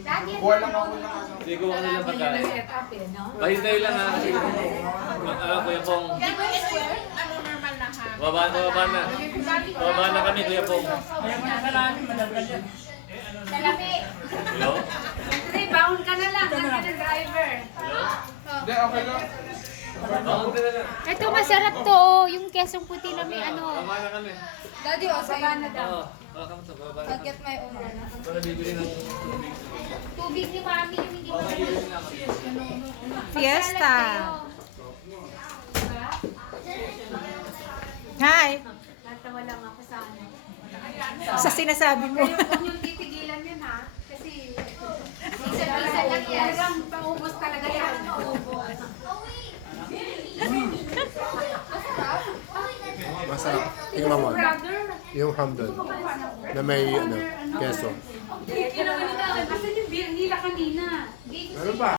Kuha lang ako ng ano. Sige, kuha ka na ng pagkain. Pahintay lang ha. Kuya Pong. Baba na. Baba na kami, Kuya Pong. Salami. Hello? Hindi, baon ka na lang. Nandiyan ang driver. Hindi, okay lang. Bakit na lang? Ito masarap to, oh. Yung kesong puti na may ano. Baba na kami. Daddy, o, baba na daw. Oo. Baba na. Baba na. I'll get my own. Para bibili ng tubig. Tubig ni Mami yung hindi mo. Okay, bibili na kami. Fiesta. Hi. Natawa lang ako sa ano. Sa sinasabi mo. Huwag niyong titigilan yun, ha? Kasi, isa-isa lang yan. Talagang paubos talaga yan. Masarap. Tingnan mo. Brother, Yung hamdon na may ano, keso. asan yung beer nila kanina? Ano ba?